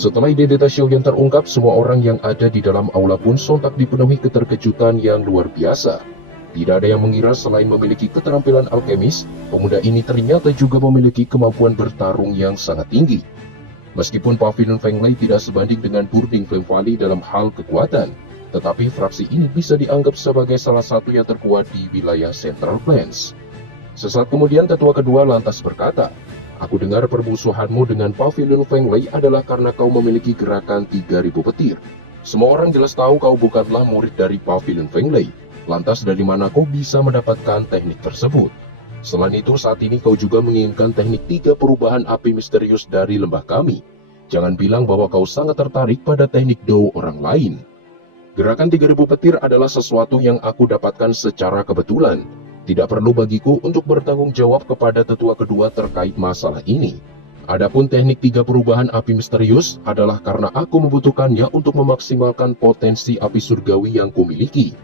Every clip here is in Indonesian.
Setelah identitas Xiaoyan terungkap, semua orang yang ada di dalam aula pun sontak dipenuhi keterkejutan yang luar biasa. Tidak ada yang mengira selain memiliki keterampilan alkemis, pemuda ini ternyata juga memiliki kemampuan bertarung yang sangat tinggi. Meskipun Pavilion Fenglai tidak sebanding dengan Burning Flame Valley dalam hal kekuatan, tetapi fraksi ini bisa dianggap sebagai salah satu yang terkuat di wilayah Central Plains. Sesaat kemudian tetua kedua lantas berkata, "Aku dengar permusuhanmu dengan Pavilion Fenglai adalah karena kau memiliki gerakan 3000 petir. Semua orang jelas tahu kau bukanlah murid dari Pavilion Fenglai. Lantas dari mana kau bisa mendapatkan teknik tersebut? Selain itu, saat ini kau juga menginginkan teknik 3 perubahan api misterius dari lembah kami. Jangan bilang bahwa kau sangat tertarik pada teknik Do orang lain." Gerakan 3000 petir adalah sesuatu yang aku dapatkan secara kebetulan. Tidak perlu bagiku untuk bertanggung jawab kepada tetua kedua terkait masalah ini. Adapun teknik 3 perubahan api misterius adalah karena aku membutuhkannya untuk memaksimalkan potensi api surgawi yang kumiliki.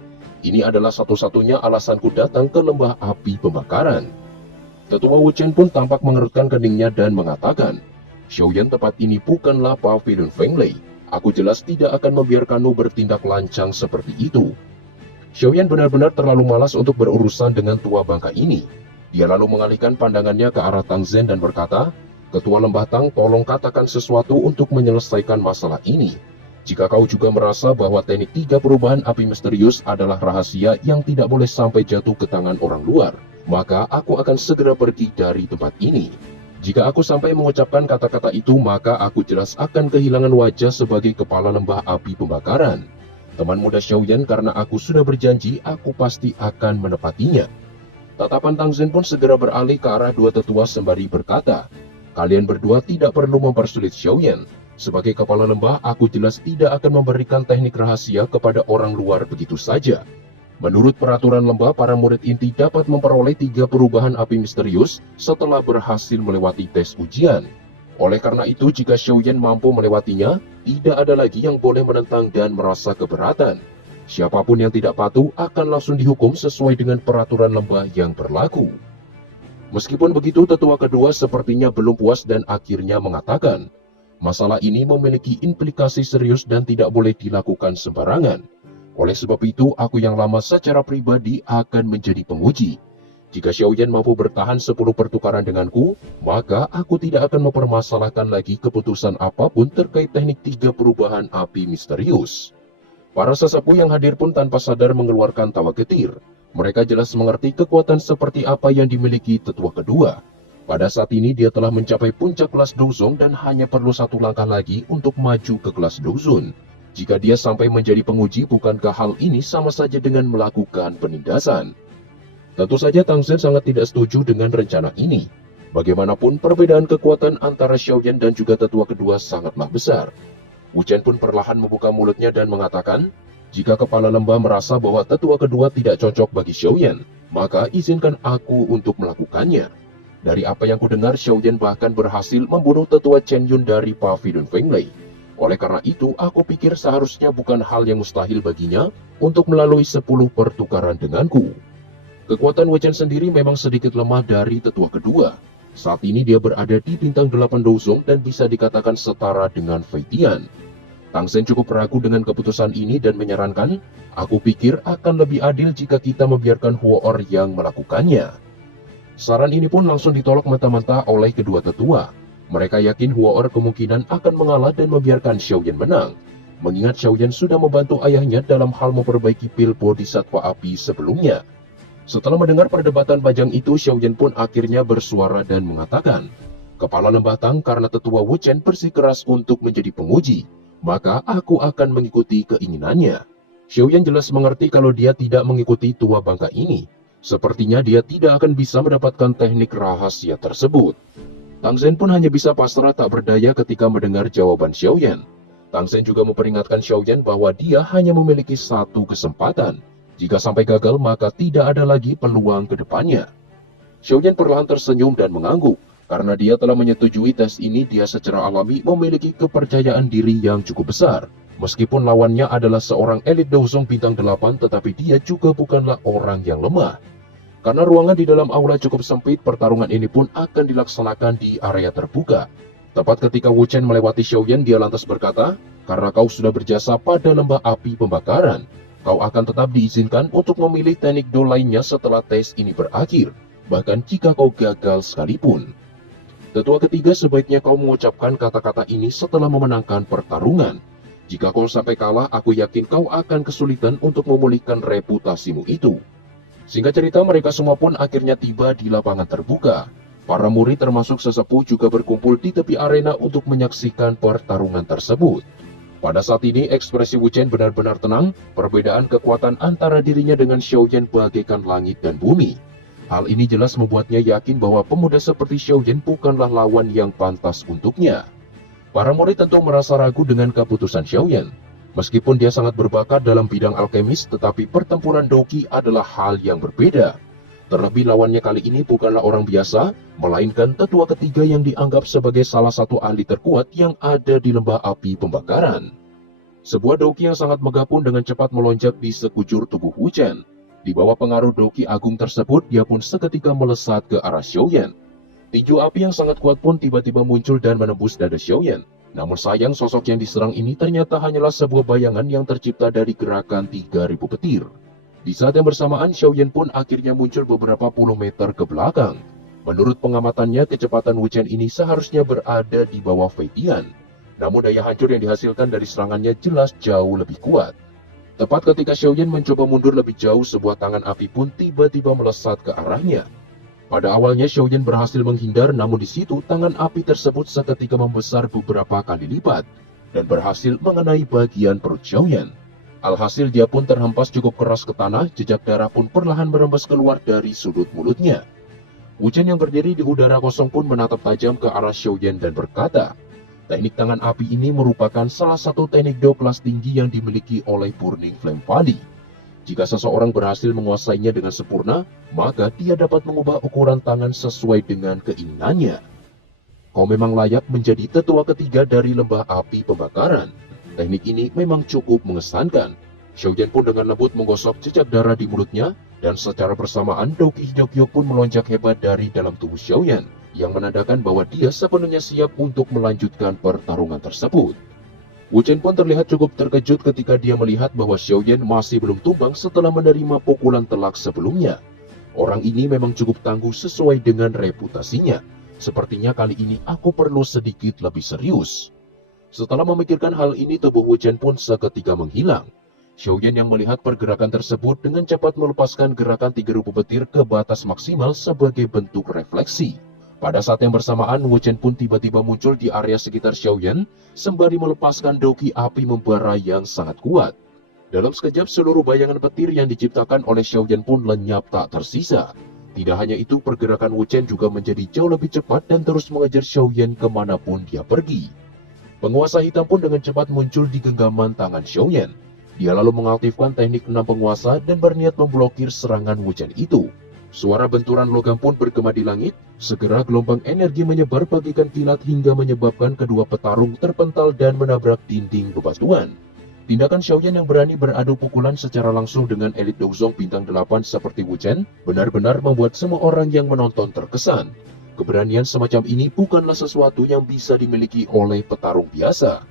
Ini adalah satu-satunya alasanku datang ke lembah api pembakaran. Tetua Wu Chen pun tampak mengerutkan keningnya dan mengatakan, "Xiaoyan, tempat ini bukanlah Pavilion Fenglai. Aku jelas tidak akan membiarkanmu bertindak lancang seperti itu." Xiaoyan benar-benar terlalu malas untuk berurusan dengan tua bangka ini. Dia lalu mengalihkan pandangannya ke arah Tang Zhen dan berkata, "Ketua Lembah Tang, tolong katakan sesuatu untuk menyelesaikan masalah ini. Jika kau juga merasa bahwa teknik 3 perubahan api misterius adalah rahasia yang tidak boleh sampai jatuh ke tangan orang luar, maka aku akan segera pergi dari tempat ini. Jika aku sampai mengucapkan kata-kata itu, maka aku jelas akan kehilangan wajah sebagai kepala lembah api pembakaran. Teman muda Xiaoyan, karena aku sudah berjanji, aku pasti akan menepatinya." Tatapan Tang Zhen pun segera beralih ke arah dua tetua sembari berkata, "Kalian berdua tidak perlu mempersulit Xiaoyan. Sebagai kepala lembah, aku jelas tidak akan memberikan teknik rahasia kepada orang luar begitu saja. Menurut peraturan lembah, para murid inti dapat memperoleh 3 perubahan api misterius setelah berhasil melewati tes ujian. Oleh karena itu, jika Xiaoyan mampu melewatinya, tidak ada lagi yang boleh menentang dan merasa keberatan. Siapapun yang tidak patuh akan langsung dihukum sesuai dengan peraturan lembah yang berlaku." Meskipun begitu, tetua kedua sepertinya belum puas dan akhirnya mengatakan, "Masalah ini memiliki implikasi serius dan tidak boleh dilakukan sembarangan. Oleh sebab itu, aku yang lama secara pribadi akan menjadi penguji. Jika Xiaoyan mampu bertahan 10 pertukaran denganku, maka aku tidak akan mempermasalahkan lagi keputusan apapun terkait teknik 3 perubahan api misterius." Para sesepuh yang hadir pun tanpa sadar mengeluarkan tawa getir. Mereka jelas mengerti kekuatan seperti apa yang dimiliki tetua kedua. Pada saat ini dia telah mencapai puncak kelas Douzong dan hanya perlu 1 langkah lagi untuk maju ke kelas Douzun. Jika dia sampai menjadi penguji, bukankah hal ini sama saja dengan melakukan penindasan? Tentu saja Tang Zhen sangat tidak setuju dengan rencana ini. Bagaimanapun, perbedaan kekuatan antara Xiaoyan dan juga tetua kedua sangatlah besar. Wu Chen pun perlahan membuka mulutnya dan mengatakan, "Jika kepala lembah merasa bahwa tetua kedua tidak cocok bagi Xiaoyan, maka izinkan aku untuk melakukannya. Dari apa yang kudengar, Xiaoyan bahkan berhasil membunuh tetua Chen Yun dari Pavilion Fenglai. Oleh karena itu, aku pikir seharusnya bukan hal yang mustahil baginya untuk melalui 10 pertukaran denganku." Kekuatan Wu Chen sendiri memang sedikit lemah dari tetua kedua. Saat ini dia berada di bintang 8 Douzong dan bisa dikatakan setara dengan Fei Tian. Tang Zhen cukup ragu dengan keputusan ini dan menyarankan, "Aku pikir akan lebih adil jika kita membiarkan Huo-Er yang melakukannya." Saran ini pun langsung ditolak mentah-mentah oleh kedua tetua. Mereka yakin Huo-Er kemungkinan akan mengalah dan membiarkan Xiaoyan menang, mengingat Xiaoyan sudah membantu ayahnya dalam hal memperbaiki pil Bodhisattva api sebelumnya. Setelah mendengar perdebatan bajang itu, Xiaoyan pun akhirnya bersuara dan mengatakan, "Kepala lembah Tang, karena tetua Wu Chen bersikeras untuk menjadi penguji, maka aku akan mengikuti keinginannya." Xiaoyan jelas mengerti kalau dia tidak mengikuti tua bangka ini. Sepertinya dia tidak akan bisa mendapatkan teknik rahasia tersebut. Tang Zhen pun hanya bisa pasrah tak berdaya ketika mendengar jawaban Xiaoyan. Tang Zhen juga memperingatkan Xiaoyan bahwa dia hanya memiliki 1 kesempatan. Jika sampai gagal, maka tidak ada lagi peluang ke depannya. Xiaoyan perlahan tersenyum dan mengangguk. Karena dia telah menyetujui tes ini, dia secara alami memiliki kepercayaan diri yang cukup besar. Meskipun lawannya adalah seorang elit Douzong bintang 8, tetapi dia juga bukanlah orang yang lemah. Karena ruangan di dalam aula cukup sempit, pertarungan ini pun akan dilaksanakan di area terbuka. Tepat ketika Wu Chen melewati Xiaoyan, dia lantas berkata, "Karena kau sudah berjasa pada lembah api pembakaran, kau akan tetap diizinkan untuk memilih teknik do lainnya setelah tes ini berakhir, bahkan jika kau gagal sekalipun. Tetua ketiga, sebaiknya kau mengucapkan kata-kata ini setelah memenangkan pertarungan. Jika kau sampai kalah, aku yakin kau akan kesulitan untuk memulihkan reputasimu itu." Singkat cerita, mereka semua pun akhirnya tiba di lapangan terbuka. Para murid termasuk sesepuh juga berkumpul di tepi arena untuk menyaksikan pertarungan tersebut. Pada saat ini, ekspresi Wu Chen benar-benar tenang. Perbedaan kekuatan antara dirinya dengan Xiaoyan bagaikan langit dan bumi. Hal ini jelas membuatnya yakin bahwa pemuda seperti Xiaoyan bukanlah lawan yang pantas untuknya. Para murid tentu merasa ragu dengan keputusan Xiaoyan. Meskipun dia sangat berbakat dalam bidang alkemis, tetapi pertempuran Doqi adalah hal yang berbeda. Terlebih lawannya kali ini bukanlah orang biasa, melainkan tetua ketiga yang dianggap sebagai salah satu ahli terkuat yang ada di lembah api pembakaran. Sebuah Doqi yang sangat megah pun dengan cepat melonjak di sekujur tubuh Wu Chen. Di bawah pengaruh Doqi agung tersebut, dia pun seketika melesat ke arah Xiaoyan. Tinju api yang sangat kuat pun tiba-tiba muncul dan menembus dada Xiaoyan. Namun sayang, sosok yang diserang ini ternyata hanyalah sebuah bayangan yang tercipta dari gerakan 3000 petir. Di saat yang bersamaan, Xiaoyan pun akhirnya muncul beberapa puluh meter ke belakang. Menurut pengamatannya, kecepatan Wu Chen ini seharusnya berada di bawah Fei Tian. Namun daya hancur yang dihasilkan dari serangannya jelas jauh lebih kuat. Tepat ketika Xiaoyan mencoba mundur lebih jauh, sebuah tangan api pun tiba-tiba melesat ke arahnya. Pada awalnya Xiaoyan berhasil menghindar, namun di situ tangan api tersebut seketika membesar beberapa kali lipat dan berhasil mengenai bagian perut Xiaoyan. Alhasil dia pun terhempas cukup keras ke tanah, jejak darah pun perlahan merembes keluar dari sudut mulutnya. Wu Chen yang berdiri di udara kosong pun menatap tajam ke arah Xiaoyan dan berkata, "Teknik tangan api ini merupakan salah satu teknik do kelas tinggi yang dimiliki oleh Burning Flame Valley. Jika seseorang berhasil menguasainya dengan sempurna, maka dia dapat mengubah ukuran tangan sesuai dengan keinginannya. Kau memang layak menjadi tetua ketiga dari lembah api pembakaran. Teknik ini memang cukup mengesankan." Xiaoyan pun dengan lembut menggosok jejak darah di mulutnya, dan secara bersamaan Doqi Hijokyo pun melonjak hebat dari dalam tubuh Xiaoyan, yang menandakan bahwa dia sepenuhnya siap untuk melanjutkan pertarungan tersebut. Wu Chen pun terlihat cukup terkejut ketika dia melihat bahwa Xiaoyan masih belum tumbang setelah menerima pukulan telak sebelumnya. Orang ini memang cukup tangguh sesuai dengan reputasinya. Sepertinya kali ini aku perlu sedikit lebih serius. Setelah memikirkan hal ini, tubuh Wu Chen pun seketika menghilang. Xiaoyan yang melihat pergerakan tersebut dengan cepat melepaskan gerakan 3000 petir ke batas maksimal sebagai bentuk refleksi. Pada saat yang bersamaan, Wu Chen pun tiba-tiba muncul di area sekitar Xiaoyan, sembari melepaskan Doqi api membara yang sangat kuat. Dalam sekejap, seluruh bayangan petir yang diciptakan oleh Xiaoyan pun lenyap tak tersisa. Tidak hanya itu, pergerakan Wu Chen juga menjadi jauh lebih cepat dan terus mengejar Xiaoyan kemanapun dia pergi. Penguasa hitam pun dengan cepat muncul di genggaman tangan Xiaoyan. Dia lalu mengaktifkan teknik 6 penguasa dan berniat memblokir serangan Wu Chen itu. Suara benturan logam pun bergema di langit. Segera gelombang energi menyebar bagikan kilat hingga menyebabkan kedua petarung terpental dan menabrak dinding bebatuan. Tindakan Xiaoyan yang berani beradu pukulan secara langsung dengan elit Douzong bintang 8 seperti Wu Chen benar-benar membuat semua orang yang menonton terkesan. Keberanian semacam ini bukanlah sesuatu yang bisa dimiliki oleh petarung biasa.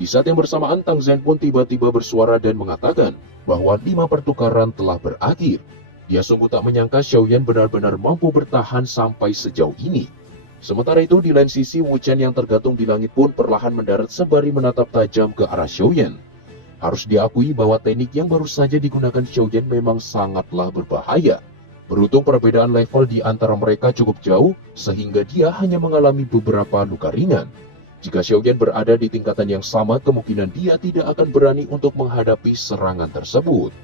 Di saat yang bersamaan, Tang Zhen pun tiba-tiba bersuara dan mengatakan bahwa 5 pertukaran telah berakhir. Dia sungguh tak menyangka Xiaoyan benar-benar mampu bertahan sampai sejauh ini. Sementara itu, di lain sisi, Wu Chen yang tergantung di langit pun perlahan mendarat sembari menatap tajam ke arah Xiaoyan. Harus diakui bahwa teknik yang baru saja digunakan Xiaoyan memang sangatlah berbahaya. Beruntung perbedaan level di antara mereka cukup jauh, sehingga dia hanya mengalami beberapa luka ringan. Jika Xiaoyan berada di tingkatan yang sama, kemungkinan dia tidak akan berani untuk menghadapi serangan tersebut.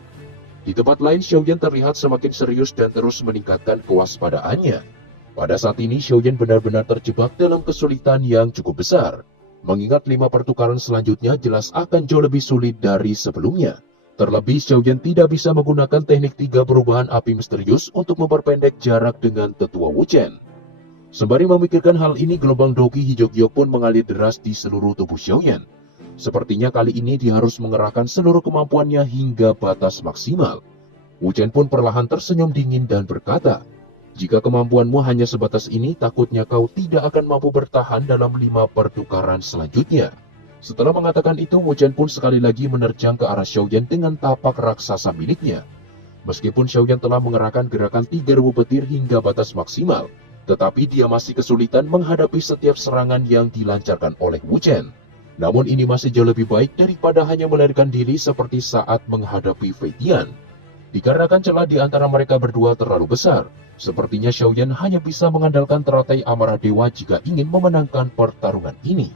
Di tempat lain, Xiaoyan terlihat semakin serius dan terus meningkatkan kewaspadaannya. Pada saat ini, Xiaoyan benar-benar terjebak dalam kesulitan yang cukup besar. Mengingat 5 pertukaran selanjutnya jelas akan jauh lebih sulit dari sebelumnya. Terlebih, Xiaoyan tidak bisa menggunakan teknik 3 perubahan api misterius untuk memperpendek jarak dengan tetua Wu Chen. Sembari memikirkan hal ini, gelombang Doqi Hijokyo pun mengalir deras di seluruh tubuh Xiaoyan. Sepertinya kali ini dia harus mengerahkan seluruh kemampuannya hingga batas maksimal. Wu Chen pun perlahan tersenyum dingin dan berkata, Jika kemampuanmu hanya sebatas ini, takutnya kau tidak akan mampu bertahan dalam 5 pertukaran selanjutnya. Setelah mengatakan itu, Wu Chen pun sekali lagi menerjang ke arah Xiaoyan dengan tapak raksasa miliknya. Meskipun Xiaoyan telah mengerahkan gerakan 3.000 petir hingga batas maksimal, tetapi dia masih kesulitan menghadapi setiap serangan yang dilancarkan oleh Wu Chen. Namun ini masih jauh lebih baik daripada hanya melarikan diri seperti saat menghadapi Fei Tian. Dikarenakan celah di antara mereka berdua terlalu besar, sepertinya Xiaoyan hanya bisa mengandalkan teratai amarah dewa jika ingin memenangkan pertarungan ini.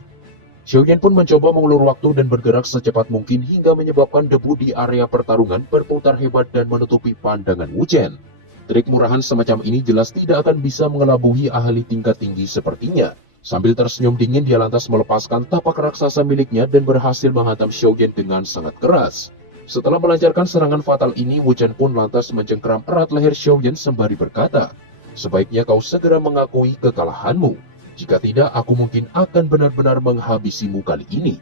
Xiaoyan pun mencoba mengulur waktu dan bergerak secepat mungkin hingga menyebabkan debu di area pertarungan berputar hebat dan menutupi pandangan Wu Chen. Trik murahan semacam ini jelas tidak akan bisa mengelabuhi ahli tingkat tinggi sepertinya. Sambil tersenyum dingin, dia lantas melepaskan tapak raksasa miliknya dan berhasil menghantam Xiaoyan dengan sangat keras. Setelah melancarkan serangan fatal ini, Wu Chen pun lantas mencengkram erat leher Xiaoyan sembari berkata, "Sebaiknya kau segera mengakui kekalahanmu. Jika tidak, aku mungkin akan benar-benar menghabisimu kali ini."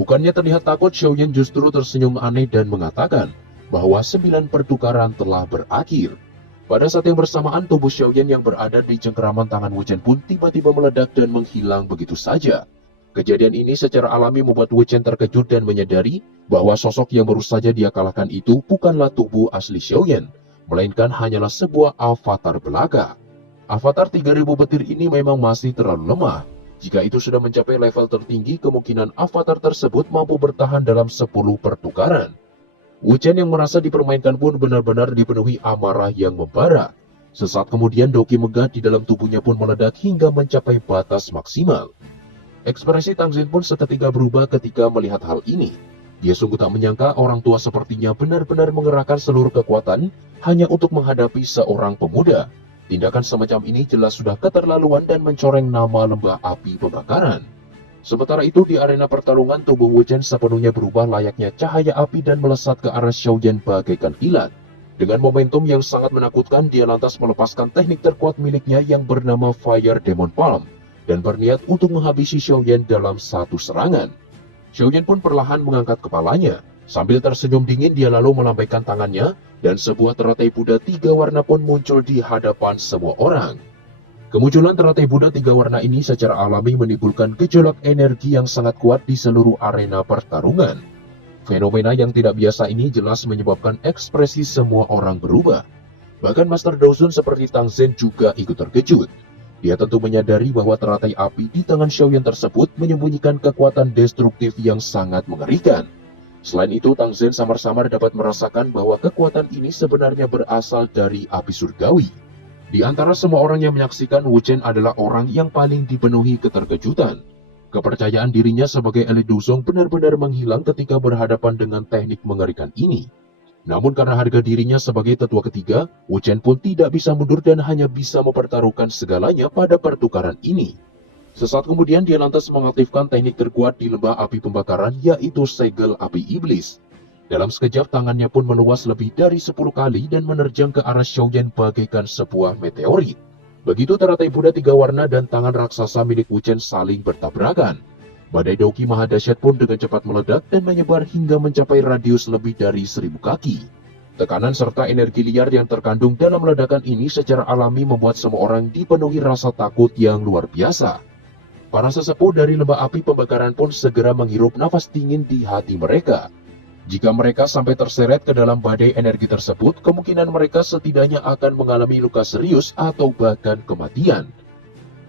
Bukannya terlihat takut, Xiaoyan justru tersenyum aneh dan mengatakan bahwa 9 pertukaran telah berakhir. Pada saat yang bersamaan, tubuh Xiaoyan yang berada di cengkeraman tangan Wu Chen pun tiba-tiba meledak dan menghilang begitu saja. Kejadian ini secara alami membuat Wu Chen terkejut dan menyadari bahwa sosok yang baru saja dia kalahkan itu bukanlah tubuh asli Xiaoyan, melainkan hanyalah sebuah avatar belaka. Avatar 3.000 petir ini memang masih terlalu lemah. Jika itu sudah mencapai level tertinggi, kemungkinan avatar tersebut mampu bertahan dalam 10 pertukaran. Wu Chen yang merasa dipermainkan pun benar-benar dipenuhi amarah yang membara. Sesaat kemudian Doki megah di dalam tubuhnya pun meledak hingga mencapai batas maksimal. Ekspresi Tang Zhen pun seketika berubah ketika melihat hal ini. Dia sungguh tak menyangka orang tua sepertinya benar-benar mengerahkan seluruh kekuatan hanya untuk menghadapi seorang pemuda. Tindakan semacam ini jelas sudah keterlaluan dan mencoreng nama lembah api pembakaran. Sementara itu di arena pertarungan, tubuh Wu Chen sepenuhnya berubah layaknya cahaya api dan melesat ke arah Xiaoyan bagaikan kilat. Dengan momentum yang sangat menakutkan, dia lantas melepaskan teknik terkuat miliknya yang bernama Fire Demon Palm dan berniat untuk menghabisi Xiaoyan dalam satu serangan. Xiaoyan pun perlahan mengangkat kepalanya. Sambil tersenyum dingin, dia lalu melambaikan tangannya dan sebuah teratai Buddha 3 warna pun muncul di hadapan semua orang. Kemunculan teratai Buddha 3 warna ini secara alami menimbulkan gejolak energi yang sangat kuat di seluruh arena pertarungan. Fenomena yang tidak biasa ini jelas menyebabkan ekspresi semua orang berubah. Bahkan Master Daosun seperti Tang Zhen juga ikut terkejut. Dia tentu menyadari bahwa teratai api di tangan Xiaoyan tersebut menyembunyikan kekuatan destruktif yang sangat mengerikan. Selain itu, Tang Zhen samar-samar dapat merasakan bahwa kekuatan ini sebenarnya berasal dari api surgawi. Di antara semua orang yang menyaksikan, Wu Chen adalah orang yang paling dipenuhi keterkejutan. Kepercayaan dirinya sebagai elit Duzong benar-benar menghilang ketika berhadapan dengan teknik mengerikan ini. Namun karena harga dirinya sebagai tetua ketiga, Wu Chen pun tidak bisa mundur dan hanya bisa mempertaruhkan segalanya pada pertukaran ini. Sesaat kemudian dia lantas mengaktifkan teknik terkuat di lembah api pembakaran, yaitu segel api iblis. Dalam sekejap tangannya pun meluas lebih dari 10 kali dan menerjang ke arah Xiaoyan bagaikan sebuah meteorit. Begitu teratai Buddha 3 warna dan tangan raksasa milik Wu Chen saling bertabrakan. Badai Doki Maha Dahsyat pun dengan cepat meledak dan menyebar hingga mencapai radius lebih dari 1000 kaki. Tekanan serta energi liar yang terkandung dalam ledakan ini secara alami membuat semua orang dipenuhi rasa takut yang luar biasa. Para sesepuh dari lembah api pembakaran pun segera menghirup nafas dingin di hati mereka. Jika mereka sampai terseret ke dalam badai energi tersebut, kemungkinan mereka setidaknya akan mengalami luka serius atau bahkan kematian.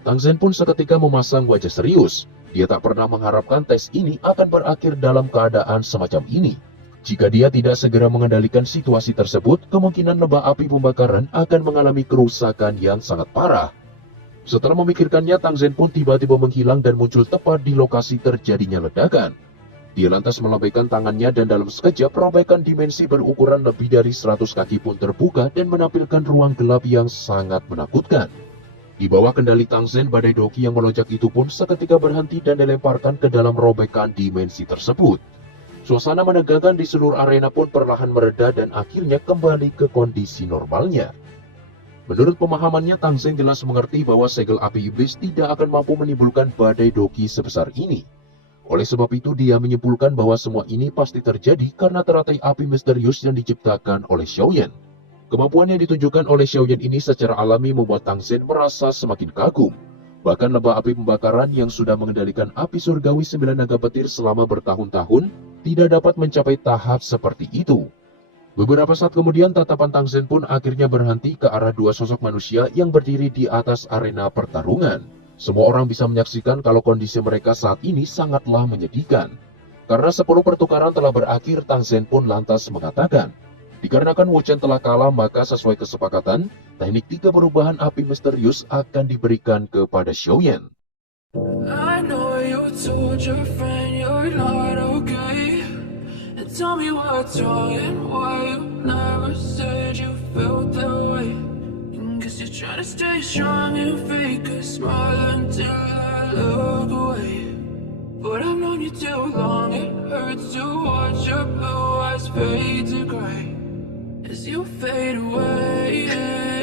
Tang Zhen pun seketika memasang wajah serius. Dia tak pernah mengharapkan tes ini akan berakhir dalam keadaan semacam ini. Jika dia tidak segera mengendalikan situasi tersebut, kemungkinan lembah api pembakaran akan mengalami kerusakan yang sangat parah. Setelah memikirkannya, Tang Zhen pun tiba-tiba menghilang dan muncul tepat di lokasi terjadinya ledakan. Dia lantas melambaikan tangannya dan dalam sekejap robaikan dimensi berukuran lebih dari 100 kaki pun terbuka dan menampilkan ruang gelap yang sangat menakutkan. Di bawah kendali Tang Zhen, badai Doki yang melonjak itu pun seketika berhenti dan dilemparkan ke dalam robekan dimensi tersebut. Suasana menegangkan di seluruh arena pun perlahan mereda dan akhirnya kembali ke kondisi normalnya. Menurut pemahamannya, Tang Zhen jelas mengerti bahwa segel api iblis tidak akan mampu menimbulkan badai Doki sebesar ini. Oleh sebab itu, dia menyimpulkan bahwa semua ini pasti terjadi karena teratai api misterius yang diciptakan oleh Xiaoyan. Kemampuan yang ditunjukkan oleh Xiaoyan ini secara alami membuat Tang Zhen merasa semakin kagum. Bahkan lembah api pembakaran yang sudah mengendalikan api surgawi 9 naga petir selama bertahun-tahun tidak dapat mencapai tahap seperti itu. Beberapa saat kemudian tatapan Tang Zhen pun akhirnya berhenti ke arah dua sosok manusia yang berdiri di atas arena pertarungan. Semua orang bisa menyaksikan kalau kondisi mereka saat ini sangatlah menyedihkan. Karena 10 pertukaran telah berakhir, Tang Zhen pun lantas mengatakan, dikarenakan Wu Chen telah kalah, maka sesuai kesepakatan, teknik 3 perubahan api misterius akan diberikan kepada Xiaoyan. I know you told your friend you're not okay. And tell me what's wrong and why you never said you felt that way. And guess you're trying to stay strong and fake a smile until I look away. But I've known you too long, it hurts to watch your blue eyes fade to gray as you fade away.